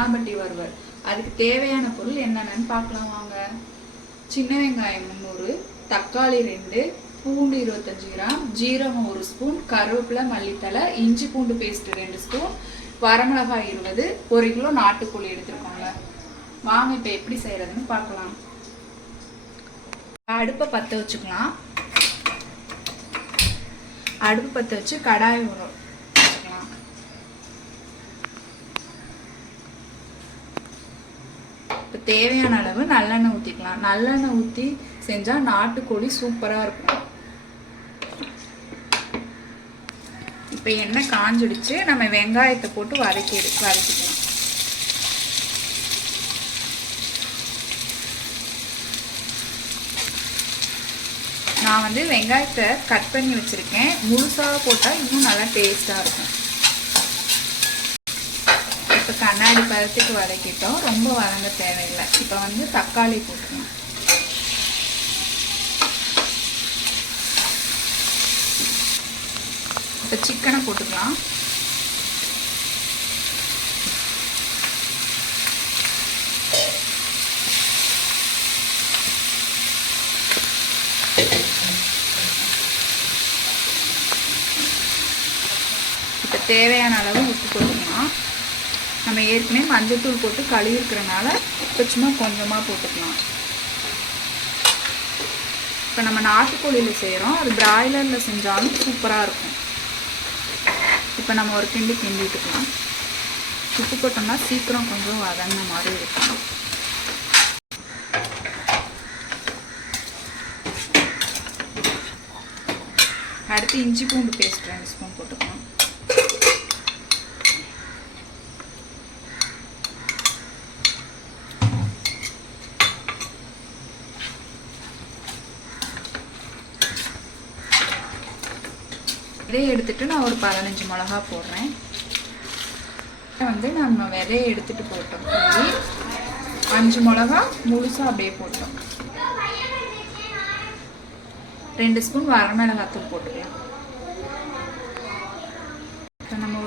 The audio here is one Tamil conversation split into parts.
நல்லாம்பட்டி வறுவல். அதுக்கு தேவையான பொருள் என்னென்னு பார்க்கலாம் வாங்க. சின்ன வெங்காயம் 300, தக்காளி 2, பூண்டு 25 கிராம், ஜீரகம் 1 ஸ்பூன், கருவேப்பிலை, மல்லித்தலை, இஞ்சி பூண்டு பேஸ்ட் 2 ஸ்பூன், வரமிளகாய் 20, 1 கிலோ நாட்டுக்கோழி எடுத்துருக்கோங்க. வாங்க இப்போ எப்படி செய்யறதுன்னு பார்க்கலாம். அடுப்பை பற்ற வச்சுக்கலாம். அடுப்பு பற்ற வச்சு கடாய் வச்சுக்கலாம். இப்போ தேவையான அளவு நல்லெண்ணெய் ஊற்றிக்கலாம். நல்லெண்ணெய் ஊற்றி செஞ்சால் நாட்டுக்கோழி சூப்பராக இருக்கும். இப்போ எண்ணெய் காஞ்சிடுச்சு. நம்ம வெங்காயத்தை போட்டு வதக்கிக்கலாம். நான் வந்து வெங்காயத்தை கட் பண்ணி வச்சுருக்கேன். முழுசாக போட்டால் இன்னும் நல்லா டேஸ்ட்டாக இருக்கும். இப்போ கண்ணாடி பதத்துக்கு வதக்கிட்டோம். ரொம்ப வதங்க தேவையில்லை. இப்போ வந்து தக்காளி போட்டுக்கலாம். இப்போ சிக்கனை போட்டுக்கலாம். இப்போ தேவையான அளவு உப்பு போட்டுக்கலாம். நம்ம ஏற்கனவே மஞ்சத்தூள் போட்டு கழுவி இருக்கிறனால இப்போ சும்மா கொஞ்சமாக போட்டுக்கலாம். இப்போ நம்ம நாட்டுக்கோழியில் செய்கிறோம். அது பிராய்லரில் செஞ்சாலும் சூப்பராக இருக்கும். இப்போ நம்ம ஒரு கிண்டி விட்டுக்கலாம். உப்பு போட்டோம்னா சீக்கிரம் கொஞ்சம் வதங்கின மாதிரி இருக்கும். அடுத்து இஞ்சி பூண்டு பேஸ்ட் 2 ஸ்பூன் போட்டுக்கலாம். விதையை எடுத்துட்டு நான் ஒரு 15 மிளகா போடுறேன். வந்து நம்ம விதையை எடுத்துட்டு போட்டோம். 5 மிளகா முழுசா அப்படியே போட்டோம். 2 ஸ்பூன் வரமிளகாத்தூள் போட்டுக்கலாம். இப்போ நம்ம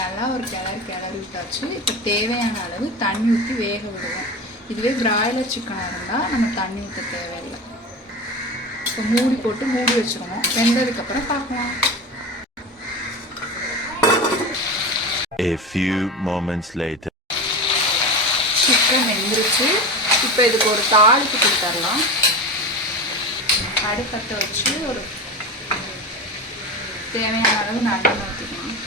நல்லா ஒரு கிளறி விட்டாச்சு. இப்போ தேவையான அளவு தண்ணி ஊற்றி வேக விடுவோம். இதுவே பிராய்லர் சிக்கனாக இருந்தால் நம்ம தண்ணி ஊற்ற தேவையில்லை. இப்போ மூடி போட்டு மூடி வச்சுருவோம். வெந்ததுக்கப்புறம் பார்க்கலாம். A few moments later. Chicken வெந்துருச்சு. இப்போ இதுக்கு ஒரு தாளிப்பு கொடுத்துடலாம். அடுப்பத்தை வச்சு ஒரு தேவையான அளவு நல்லெண்ணெய் ஊற்றிக்கலாம்.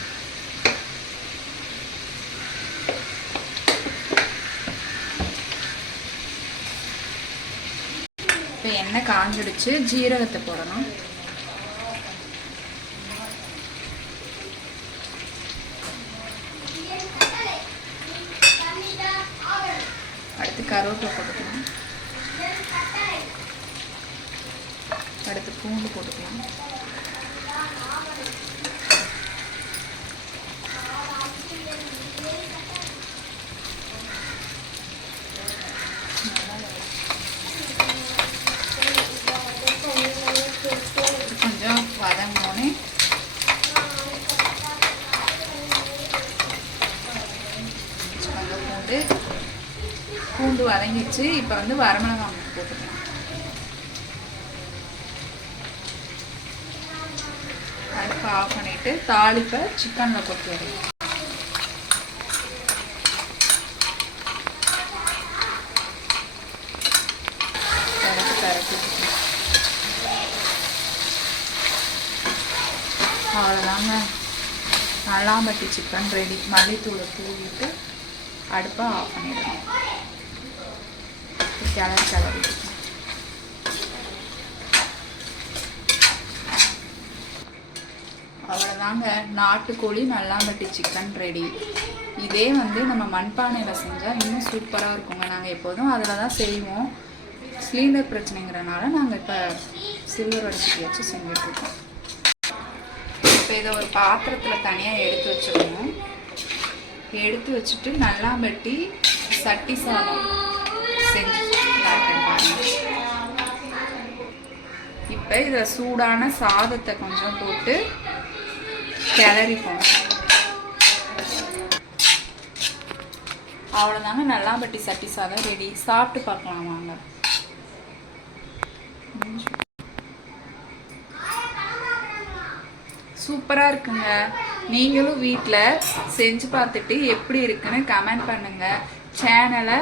இப்போ எண்ணெய் காஞ்சிடுச்சு. ஜீரகத்தை போடணும். அடுத்து கருவேப்பிலை போட்டுக்கலாம். அடுத்து பூண்டு போட்டுக்கலாம். கொஞ்சம் வதங்கினோடனே பூண்டு வதங்கிடுச்சு. இப்போ வந்து வரமிளகாய் போட்டுக்கலாம். அடுப்பை ஆஃப் பண்ணிட்டு தாளிப்பை சிக்கனில் போட்டு வரணும். அவ்வளோதாங்க, நல்லாம்பட்டி சிக்கன் ரெடி. மல்லித்தூளை தூவிட்டு அடுப்பை ஆஃப் பண்ணிடணும். கிளறி அவ்வளோதாங்க, நாட்டுக்கோழி நல்லாம்பட்டி சிக்கன் ரெடி. இதே வந்து நம்ம மண்பானையில் செஞ்சால் இன்னும் சூப்பராக இருக்குங்க. நாங்கள் எப்போதும் அதில் தான் செய்வோம். சிலிண்டர் பிரச்சனைங்கிறனால நாங்கள் இப்போ சில்வர் வடிச்சிட்டு வச்சு செஞ்சுட்ருக்கோம். இப்போ இதை ஒரு பாத்திரத்தில் தனியாக எடுத்து வச்சுக்கணும். எடுத்து வச்சுட்டு நல்லாம்பட்டி சட்டி சாதம் செஞ்சு இப்போ இதில் சூடான சாதத்தை கொஞ்சம் போட்டு கிளறிப்போம். அவ்வளோதாங்க நல்லாம்பட்டி சட்டி சாதம் ரெடி. சாப்பிட்டு பார்க்கலாம் வாங்க. சூப்பராக இருக்குங்க. நீங்களும் வீட்டில் செஞ்சு பார்த்துட்டு எப்படி இருக்குன்னு கமெண்ட் பண்ணுங்கள். சேனலை